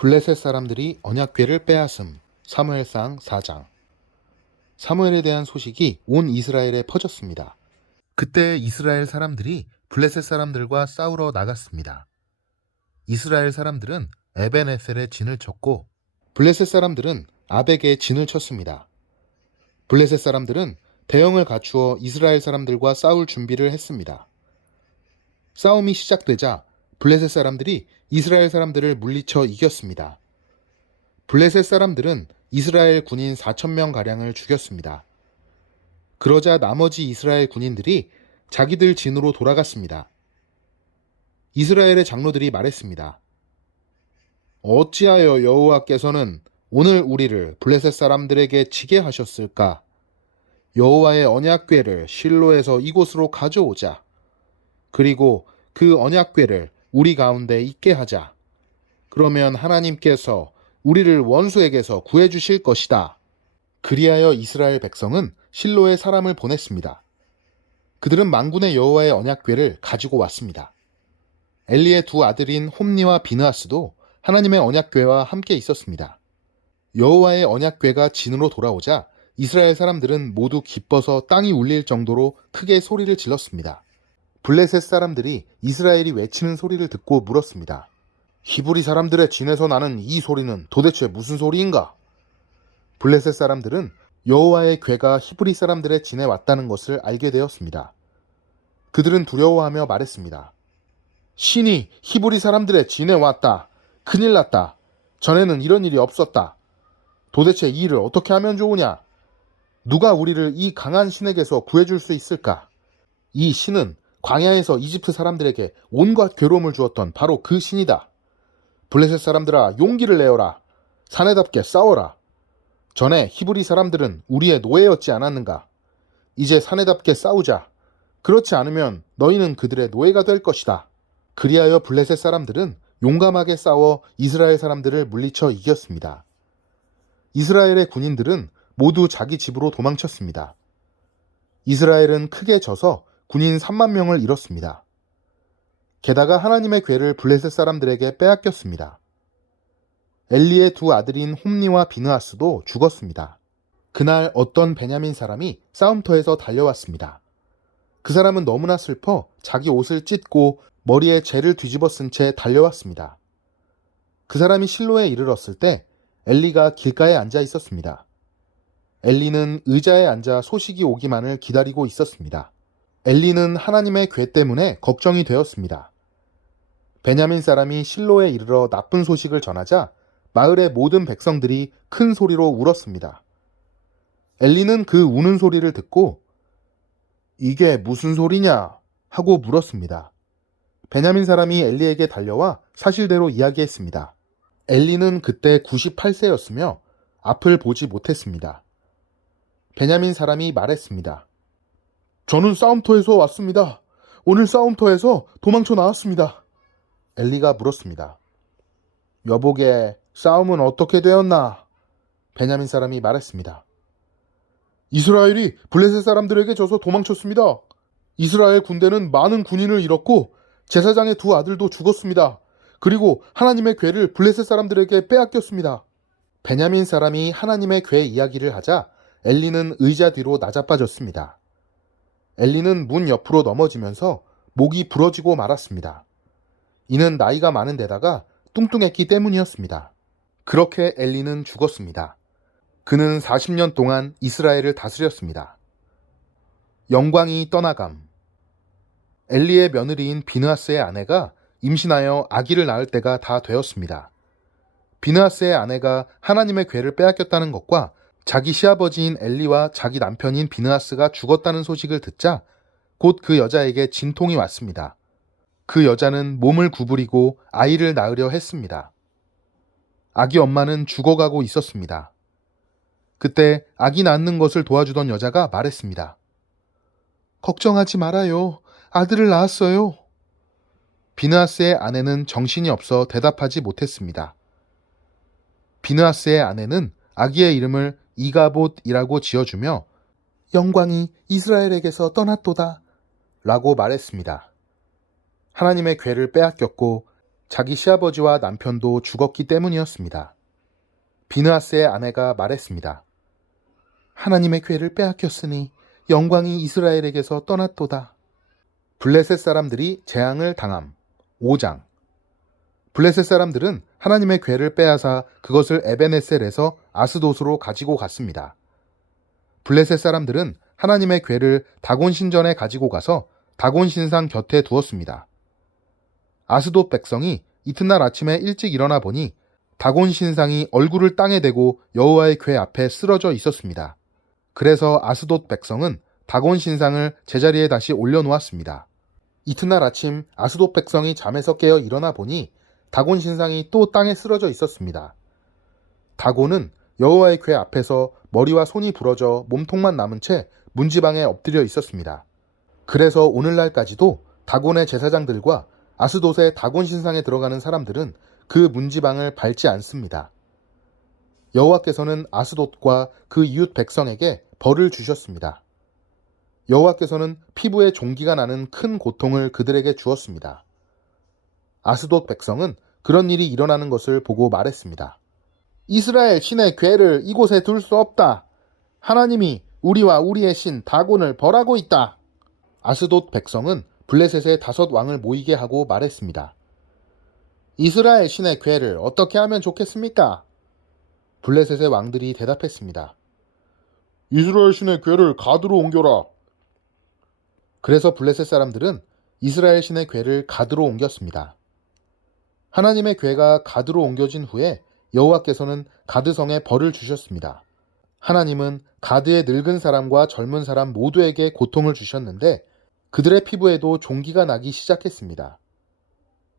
블레셋 사람들이 언약궤를 빼앗음. 사무엘상 4장. 사무엘에 대한 소식이 온 이스라엘에 퍼졌습니다. 그때 이스라엘 사람들이 블레셋 사람들과 싸우러 나갔습니다. 이스라엘 사람들은 에벤에셀에 진을 쳤고 블레셋 사람들은 아벡에 진을 쳤습니다. 블레셋 사람들은 대형을 갖추어 이스라엘 사람들과 싸울 준비를 했습니다. 싸움이 시작되자 블레셋 사람들이 이스라엘 사람들을 물리쳐 이겼습니다. 블레셋 사람들은 이스라엘 군인 4,000명가량을 죽였습니다. 그러자 나머지 이스라엘 군인들이 자기들 진으로 돌아갔습니다. 이스라엘의 장로들이 말했습니다. 어찌하여 여호와께서는 오늘 우리를 블레셋 사람들에게 지게 하셨을까? 여호와의 언약궤를 실로에서 이곳으로 가져오자. 그리고 그 언약궤를 우리 가운데 있게 하자. 그러면 하나님께서 우리를 원수에게서 구해주실 것이다. 그리하여 이스라엘 백성은 실로에 사람을 보냈습니다. 그들은 만군의 여호와의 언약궤를 가지고 왔습니다. 엘리의 두 아들인 홈니와 비느하스도 하나님의 언약궤와 함께 있었습니다. 여호와의 언약궤가 진으로 돌아오자 이스라엘 사람들은 모두 기뻐서 땅이 울릴 정도로 크게 소리를 질렀습니다. 블레셋 사람들이 이스라엘이 외치는 소리를 듣고 물었습니다. 히브리 사람들의 진에서 나는 이 소리는 도대체 무슨 소리인가? 블레셋 사람들은 여호와의 궤가 히브리 사람들의 진에 왔다는 것을 알게 되었습니다. 그들은 두려워하며 말했습니다. 신이 히브리 사람들의 진에 왔다. 큰일 났다. 전에는 이런 일이 없었다. 도대체 이 일을 어떻게 하면 좋으냐? 누가 우리를 이 강한 신에게서 구해줄 수 있을까? 이 신은 광야에서 이집트 사람들에게 온갖 괴로움을 주었던 바로 그 신이다. 블레셋 사람들아, 용기를 내어라. 사내답게 싸워라. 전에 히브리 사람들은 우리의 노예였지 않았는가? 이제 사내답게 싸우자. 그렇지 않으면 너희는 그들의 노예가 될 것이다. 그리하여 블레셋 사람들은 용감하게 싸워 이스라엘 사람들을 물리쳐 이겼습니다. 이스라엘의 군인들은 모두 자기 집으로 도망쳤습니다. 이스라엘은 크게 져서 군인 3만 명을 잃었습니다. 게다가 하나님의 궤를 블레셋 사람들에게 빼앗겼습니다. 엘리의 두 아들인 홈니와 비느하스도 죽었습니다. 그날 어떤 베냐민 사람이 싸움터에서 달려왔습니다. 그 사람은 너무나 슬퍼 자기 옷을 찢고 머리에 재를 뒤집어 쓴 채 달려왔습니다. 그 사람이 실로에 이르렀을 때 엘리가 길가에 앉아 있었습니다. 엘리는 의자에 앉아 소식이 오기만을 기다리고 있었습니다. 엘리는 하나님의 궤 때문에 걱정이 되었습니다. 베냐민 사람이 실로에 이르러 나쁜 소식을 전하자 마을의 모든 백성들이 큰 소리로 울었습니다. 엘리는 그 우는 소리를 듣고 이게 무슨 소리냐? 하고 물었습니다. 베냐민 사람이 엘리에게 달려와 사실대로 이야기했습니다. 엘리는 그때 98세였으며 앞을 보지 못했습니다. 베냐민 사람이 말했습니다. 저는 싸움터에서 왔습니다. 오늘 싸움터에서 도망쳐 나왔습니다. 엘리가 물었습니다. 여보게, 싸움은 어떻게 되었나? 베냐민 사람이 말했습니다. 이스라엘이 블레셋 사람들에게 져서 도망쳤습니다. 이스라엘 군대는 많은 군인을 잃었고 제사장의 두 아들도 죽었습니다. 그리고 하나님의 궤를 블레셋 사람들에게 빼앗겼습니다. 베냐민 사람이 하나님의 궤 이야기를 하자 엘리는 의자 뒤로 나자빠졌습니다. 엘리는 문 옆으로 넘어지면서 목이 부러지고 말았습니다. 이는 나이가 많은 데다가 뚱뚱했기 때문이었습니다. 그렇게 엘리는 죽었습니다. 그는 40년 동안 이스라엘을 다스렸습니다. 영광이 떠나감. 엘리의 며느리인 비느하스의 아내가 임신하여 아기를 낳을 때가 다 되었습니다. 비느하스의 아내가 하나님의 궤를 빼앗겼다는 것과 자기 시아버지인 엘리와 자기 남편인 비느하스가 죽었다는 소식을 듣자 곧 그 여자에게 진통이 왔습니다. 그 여자는 몸을 구부리고 아이를 낳으려 했습니다. 아기 엄마는 죽어가고 있었습니다. 그때 아기 낳는 것을 도와주던 여자가 말했습니다. 걱정하지 말아요. 아들을 낳았어요. 비느하스의 아내는 정신이 없어 대답하지 못했습니다. 비느하스의 아내는 아기의 이름을 이가봇이라고 지어주며 영광이 이스라엘에게서 떠났도다 라고 말했습니다. 하나님의 궤를 빼앗겼고 자기 시아버지와 남편도 죽었기 때문이었습니다. 비느하스의 아내가 말했습니다. 하나님의 궤를 빼앗겼으니 영광이 이스라엘에게서 떠났도다. 블레셋 사람들이 재앙을 당함. 5장. 블레셋 사람들은 하나님의 궤를 빼앗아 그것을 에벤에셀에서 아스돗으로 가지고 갔습니다. 블레셋 사람들은 하나님의 궤를 다곤 신전에 가지고 가서 다곤 신상 곁에 두었습니다. 아스돗 백성이 이튿날 아침에 일찍 일어나 보니 다곤 신상이 얼굴을 땅에 대고 여호와의 궤 앞에 쓰러져 있었습니다. 그래서 아스돗 백성은 다곤 신상을 제자리에 다시 올려놓았습니다. 이튿날 아침 아스돗 백성이 잠에서 깨어 일어나 보니 다곤 신상이 또 땅에 쓰러져 있었습니다. 다곤은 여호와의 궤 앞에서 머리와 손이 부러져 몸통만 남은 채 문지방에 엎드려 있었습니다. 그래서 오늘날까지도 다곤의 제사장들과 아스돗의 다곤 신상에 들어가는 사람들은 그 문지방을 밟지 않습니다. 여호와께서는 아스돗과 그 이웃 백성에게 벌을 주셨습니다. 여호와께서는 피부에 종기가 나는 큰 고통을 그들에게 주었습니다. 아스돗 백성은 그런 일이 일어나는 것을 보고 말했습니다. 이스라엘 신의 궤를 이곳에 둘 수 없다. 하나님이 우리와 우리의 신 다곤을 벌하고 있다. 아스돗 백성은 블레셋의 5 왕을 모이게 하고 말했습니다. 이스라엘 신의 궤를 어떻게 하면 좋겠습니까? 블레셋의 왕들이 대답했습니다. 이스라엘 신의 궤를 가드로 옮겨라. 그래서 블레셋 사람들은 이스라엘 신의 궤를 가드로 옮겼습니다. 하나님의 궤가 가드로 옮겨진 후에 여호와께서는 가드성에 벌을 주셨습니다. 하나님은 가드의 늙은 사람과 젊은 사람 모두에게 고통을 주셨는데 그들의 피부에도 종기가 나기 시작했습니다.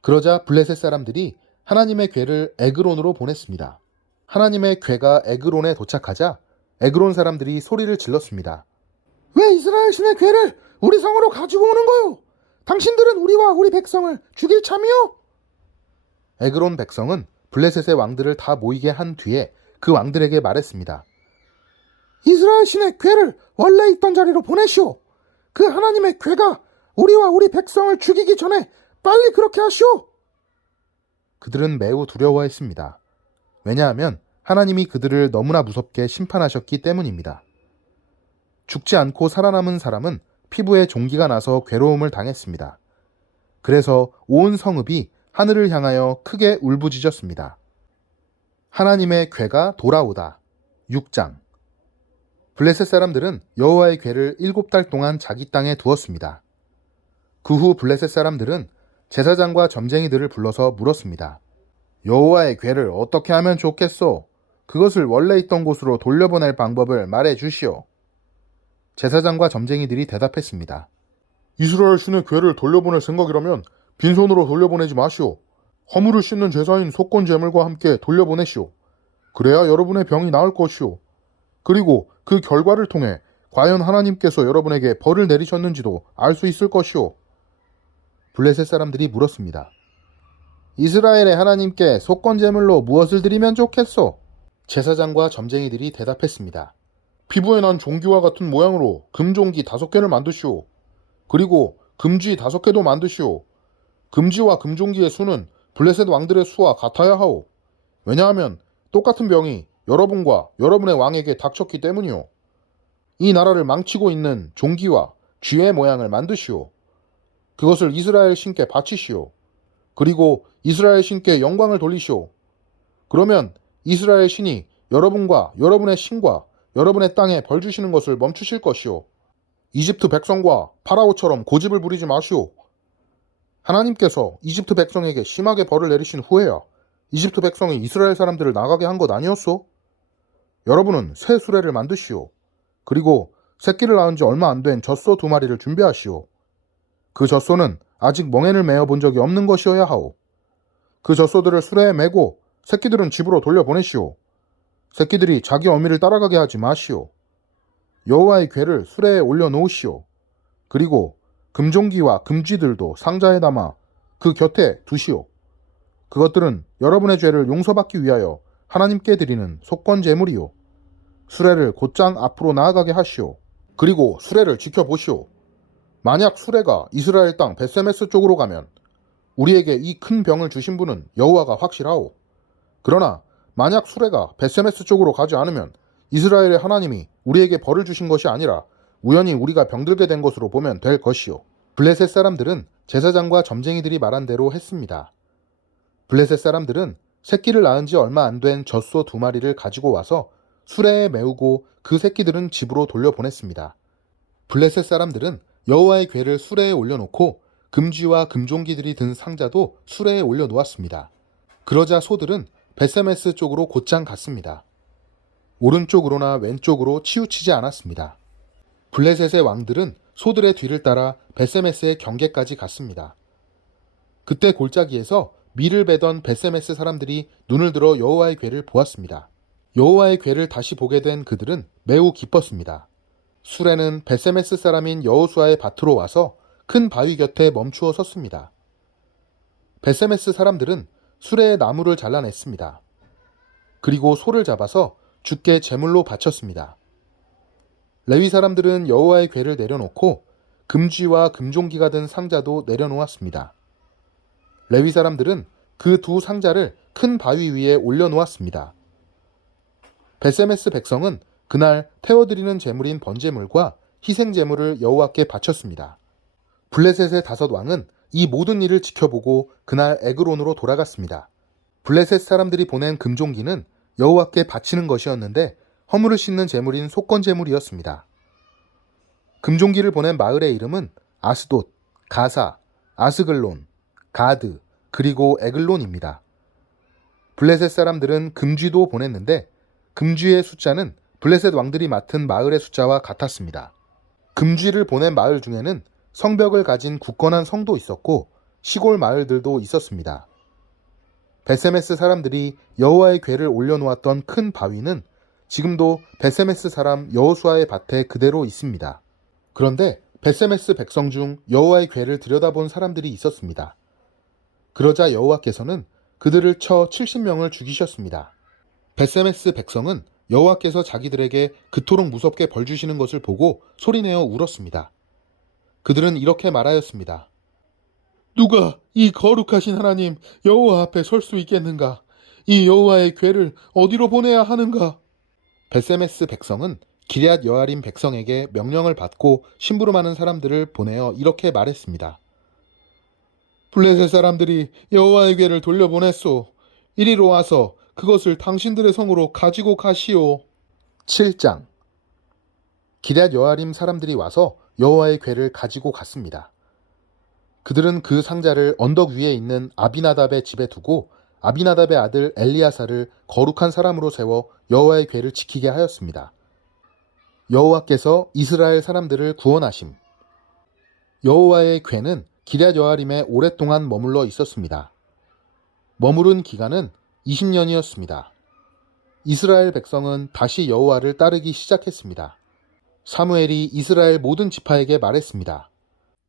그러자 블레셋 사람들이 하나님의 궤를 에그론으로 보냈습니다. 하나님의 궤가 에그론에 도착하자 에그론 사람들이 소리를 질렀습니다. 왜 이스라엘 신의 궤를 우리 성으로 가지고 오는 거요? 당신들은 우리와 우리 백성을 죽일 참이요? 에그론 백성은 블레셋의 왕들을 다 모이게 한 뒤에 그 왕들에게 말했습니다. 이스라엘 신의 궤를 원래 있던 자리로 보내시오. 그 하나님의 궤가 우리와 우리 백성을 죽이기 전에 빨리 그렇게 하시오. 그들은 매우 두려워했습니다. 왜냐하면 하나님이 그들을 너무나 무섭게 심판하셨기 때문입니다. 죽지 않고 살아남은 사람은 피부에 종기가 나서 괴로움을 당했습니다. 그래서 온 성읍이 하늘을 향하여 크게 울부짖었습니다. 하나님의 궤가 돌아오다. 6장. 블레셋 사람들은 여호와의 궤를 7달 동안 자기 땅에 두었습니다. 그 후 블레셋 사람들은 제사장과 점쟁이들을 불러서 물었습니다. 여호와의 궤를 어떻게 하면 좋겠소? 그것을 원래 있던 곳으로 돌려보낼 방법을 말해 주시오. 제사장과 점쟁이들이 대답했습니다. 이스라엘 신의 궤를 돌려보낼 생각이라면 빈손으로 돌려보내지 마시오. 허물을 씻는 제사인 속건 제물과 함께 돌려보내시오. 그래야 여러분의 병이 나을 것이오. 그리고 그 결과를 통해 과연 하나님께서 여러분에게 벌을 내리셨는지도 알 수 있을 것이오. 블레셋 사람들이 물었습니다. 이스라엘의 하나님께 속건 제물로 무엇을 드리면 좋겠소? 제사장과 점쟁이들이 대답했습니다. 피부에 난 종기와 같은 모양으로 금종기 5개를 만드시오. 그리고 금쥐 5개도 만드시오. 금쥐와 금종기의 수는 블레셋 왕들의 수와 같아야 하오. 왜냐하면 똑같은 병이 여러분과 여러분의 왕에게 닥쳤기 때문이오. 이 나라를 망치고 있는 종기와 쥐의 모양을 만드시오. 그것을 이스라엘 신께 바치시오. 그리고 이스라엘 신께 영광을 돌리시오. 그러면 이스라엘 신이 여러분과 여러분의 신과 여러분의 땅에 벌 주시는 것을 멈추실 것이오. 이집트 백성과 파라오처럼 고집을 부리지 마시오. 하나님께서 이집트 백성에게 심하게 벌을 내리신 후에야 이집트 백성이 이스라엘 사람들을 나가게 한 것 아니었소? 여러분은 새 수레를 만드시오. 그리고 새끼를 낳은 지 얼마 안 된 젖소 2마리를 준비하시오. 그 젖소는 아직 멍에를 메어 본 적이 없는 것이어야 하오. 그 젖소들을 수레에 메고 새끼들은 집으로 돌려보내시오. 새끼들이 자기 어미를 따라가게 하지 마시오. 여호와의 궤를 수레에 올려놓으시오. 그리고 금종기와 금쥐들도 상자에 담아 그 곁에 두시오. 그것들은 여러분의 죄를 용서받기 위하여 하나님께 드리는 속건 제물이요. 수레를 곧장 앞으로 나아가게 하시오. 그리고 수레를 지켜보시오. 만약 수레가 이스라엘 땅 베세메스 쪽으로 가면 우리에게 이 큰 병을 주신 분은 여호와가 확실하오. 그러나 만약 수레가 벳세메스 쪽으로 가지 않으면 이스라엘의 하나님이 우리에게 벌을 주신 것이 아니라 우연히 우리가 병들게 된 것으로 보면 될 것이오. 블레셋 사람들은 제사장과 점쟁이들이 말한 대로 했습니다. 블레셋 사람들은 새끼를 낳은 지 얼마 안 된 젖소 2마리를 가지고 와서 수레에 메우고 그 새끼들은 집으로 돌려보냈습니다. 블레셋 사람들은 여호와의 궤를 수레에 올려놓고 금쥐와 금종기들이 든 상자도 수레에 올려놓았습니다. 그러자 소들은 벳세메스 쪽으로 곧장 갔습니다. 오른쪽으로나 왼쪽으로 치우치지 않았습니다. 블레셋의 왕들은 소들의 뒤를 따라 벳세메스의 경계까지 갔습니다. 그때 골짜기에서 밀을 베던 벳세메스 사람들이 눈을 들어 여호와의 궤를 보았습니다. 여호와의 궤를 다시 보게 된 그들은 매우 기뻤습니다. 수레는 벳세메스 사람인 여호수아의 밭으로 와서 큰 바위 곁에 멈추어 섰습니다. 벳세메스 사람들은 수레의 나무를 잘라냈습니다. 그리고 소를 잡아서 주께 제물로 바쳤습니다. 레위 사람들은 여호와의 궤를 내려놓고 금쥐와 금종기가 든 상자도 내려놓았습니다. 레위 사람들은 그 두 상자를 큰 바위 위에 올려놓았습니다. 벳세메스 백성은 그날 태워드리는 제물인 번제물과 희생제물을 여호와께 바쳤습니다. 블레셋의 5 왕은 이 모든 일을 지켜보고 그날 에그론으로 돌아갔습니다. 블레셋 사람들이 보낸 금종기는 여호와께 바치는 것이었는데 허물을 씻는 제물인 속건제물이었습니다. 금종기를 보낸 마을의 이름은 아스돗, 가사, 아스글론, 가드, 그리고 에글론입니다. 블레셋 사람들은 금쥐도 보냈는데 금쥐의 숫자는 블레셋 왕들이 맡은 마을의 숫자와 같았습니다. 금쥐를 보낸 마을 중에는 성벽을 가진 굳건한 성도 있었고 시골 마을들도 있었습니다. 벳세메스 사람들이 여호와의 궤를 올려놓았던 큰 바위는 지금도 벳세메스 사람 여호수아의 밭에 그대로 있습니다. 그런데 벳세메스 백성 중 여호와의 궤를 들여다본 사람들이 있었습니다. 그러자 여호와께서는 그들을 쳐 70명을 죽이셨습니다. 벳세메스 백성은 여호와께서 자기들에게 그토록 무섭게 벌 주시는 것을 보고 소리내어 울었습니다. 그들은 이렇게 말하였습니다. 누가 이 거룩하신 하나님 여호와 앞에 설 수 있겠는가? 이 여호와의 궤를 어디로 보내야 하는가? 벳세메스 백성은 기럇 여아림 백성에게 명령을 받고 심부름하는 사람들을 보내어 이렇게 말했습니다. 블레셋 사람들이 여호와의 궤를 돌려보냈소. 이리로 와서 그것을 당신들의 성으로 가지고 가시오. 7장. 기럇 여아림 사람들이 와서 여호와의 궤를 가지고 갔습니다. 그들은 그 상자를 언덕 위에 있는 아비나답의 집에 두고 아비나답의 아들 엘리야사를 거룩한 사람으로 세워 여호와의 궤를 지키게 하였습니다. 여호와께서 이스라엘 사람들을 구원하심. 여호와의 궤는 기럇 여아림에 오랫동안 머물러 있었습니다. 머무른 기간은 20년이었습니다. 이스라엘 백성은 다시 여호와를 따르기 시작했습니다. 사무엘이 이스라엘 모든 지파에게 말했습니다.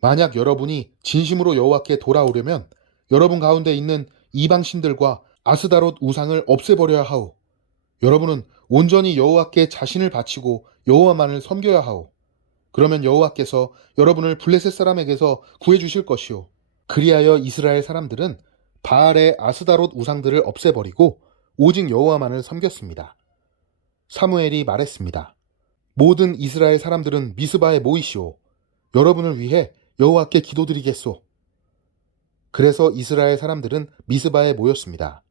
만약 여러분이 진심으로 여호와께 돌아오려면 여러분 가운데 있는 이방신들과 아스다롯 우상을 없애버려야 하오. 여러분은 온전히 여호와께 자신을 바치고 여호와만을 섬겨야 하오. 그러면 여호와께서 여러분을 블레셋 사람에게서 구해주실 것이오. 그리하여 이스라엘 사람들은 바알의 아스다롯 우상들을 없애버리고 오직 여호와만을 섬겼습니다. 사무엘이 말했습니다. 모든 이스라엘 사람들은 미스바에 모이시오. 여러분을 위해 여호와께 기도드리겠소. 그래서 이스라엘 사람들은 미스바에 모였습니다.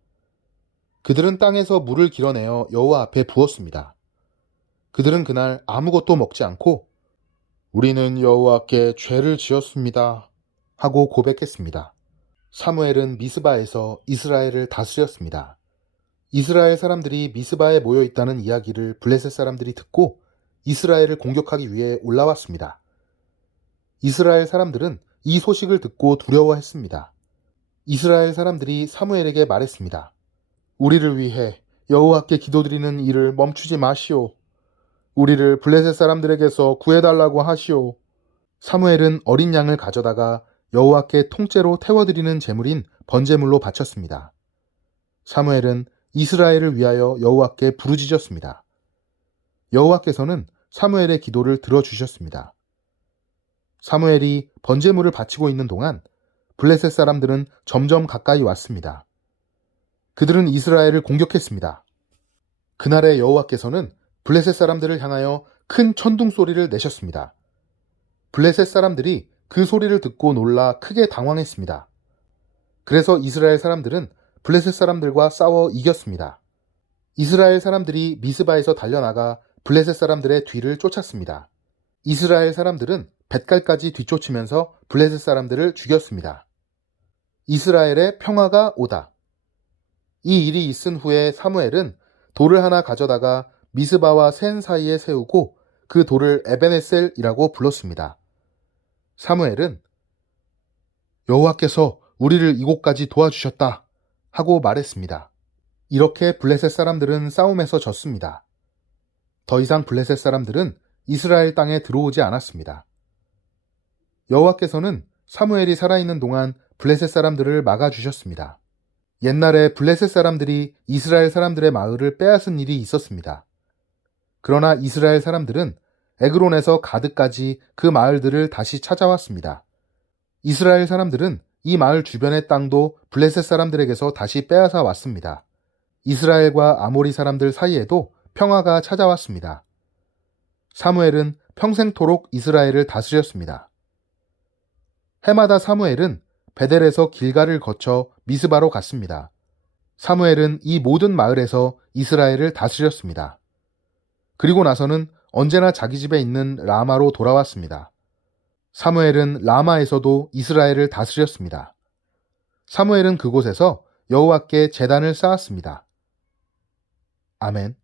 그들은 땅에서 물을 길어내어 여호와 앞에 부었습니다. 그들은 그날 아무것도 먹지 않고 우리는 여호와께 죄를 지었습니다 하고 고백했습니다. 사무엘은 미스바에서 이스라엘을 다스렸습니다. 이스라엘 사람들이 미스바에 모여 있다는 이야기를 블레셋 사람들이 듣고 이스라엘을 공격하기 위해 올라왔습니다. 이스라엘 사람들은 이 소식을 듣고 두려워했습니다. 이스라엘 사람들이 사무엘에게 말했습니다. 우리를 위해 여호와께 기도드리는 일을 멈추지 마시오. 우리를 블레셋 사람들에게서 구해달라고 하시오. 사무엘은 어린 양을 가져다가 여호와께 통째로 태워드리는 제물인 번제물로 바쳤습니다. 사무엘은 이스라엘을 위하여 여호와께 부르짖었습니다. 여호와께서는 사무엘의 기도를 들어주셨습니다. 사무엘이 번제물을 바치고 있는 동안 블레셋 사람들은 점점 가까이 왔습니다. 그들은 이스라엘을 공격했습니다. 그날의 여호와께서는 블레셋 사람들을 향하여 큰 천둥 소리를 내셨습니다. 블레셋 사람들이 그 소리를 듣고 놀라 크게 당황했습니다. 그래서 이스라엘 사람들은 블레셋 사람들과 싸워 이겼습니다. 이스라엘 사람들이 미스바에서 달려나가 블레셋 사람들의 뒤를 쫓았습니다. 이스라엘 사람들은 벳갈까지 뒤쫓으면서 블레셋 사람들을 죽였습니다. 이스라엘의 평화가 오다. 이 일이 있은 후에 사무엘은 돌을 하나 가져다가 미스바와 센 사이에 세우고 그 돌을 에벤에셀이라고 불렀습니다. 사무엘은 여호와께서 우리를 이곳까지 도와주셨다 하고 말했습니다. 이렇게 블레셋 사람들은 싸움에서 졌습니다. 더 이상 블레셋 사람들은 이스라엘 땅에 들어오지 않았습니다. 여호와께서는 사무엘이 살아있는 동안 블레셋 사람들을 막아주셨습니다. 옛날에 블레셋 사람들이 이스라엘 사람들의 마을을 빼앗은 일이 있었습니다. 그러나 이스라엘 사람들은 에그론에서 가드까지 그 마을들을 다시 찾아왔습니다. 이스라엘 사람들은 이 마을 주변의 땅도 블레셋 사람들에게서 다시 빼앗아 왔습니다. 이스라엘과 아모리 사람들 사이에도 평화가 찾아왔습니다. 사무엘은 평생토록 이스라엘을 다스렸습니다. 해마다 사무엘은 베델에서 길가를 거쳐 미스바로 갔습니다. 사무엘은 이 모든 마을에서 이스라엘을 다스렸습니다. 그리고 나서는 언제나 자기 집에 있는 라마로 돌아왔습니다. 사무엘은 라마에서도 이스라엘을 다스렸습니다. 사무엘은 그곳에서 여호와께 제단을 쌓았습니다. 아멘.